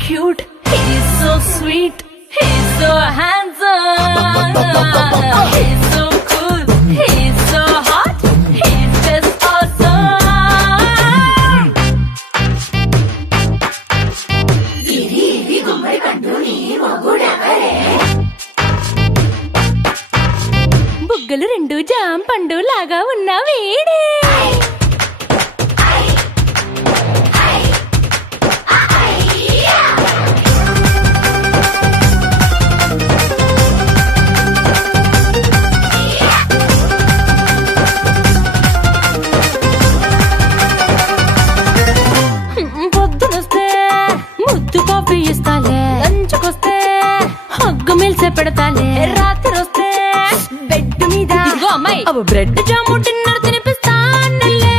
cute, he's so sweet, he's so handsome, he's so cool, he's so hot, he's just awesome. బుగ్గలు రెండు జామ పండు లాగా ఉన్న వేడే పొద్దునొస్తే ముద్దు కాఫీ ఇస్తాలే, లంచ్కొస్తే హగ్గు మిల్సే పెడతాలే, రాత్రి వస్తే బెడ్ మీద అమ్మాయి అవి బ్రెడ్ జాము డిన్నర్ తినిపిస్తానులే.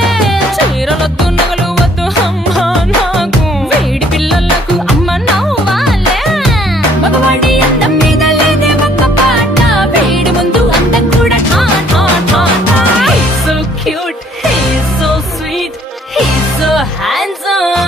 చీరలొద్దు నగలు వద్దు అమ్మా నాకు, వేడి పిల్లలకు అమ్మ నవ్వాలే. మగవాడి అందం మీద లేదే ఒక్క పాట, వేడి ముందు అందం కూడా ఠా ఠా ఠా ఠా. He's so cute, he's so sweet, he's so handsome.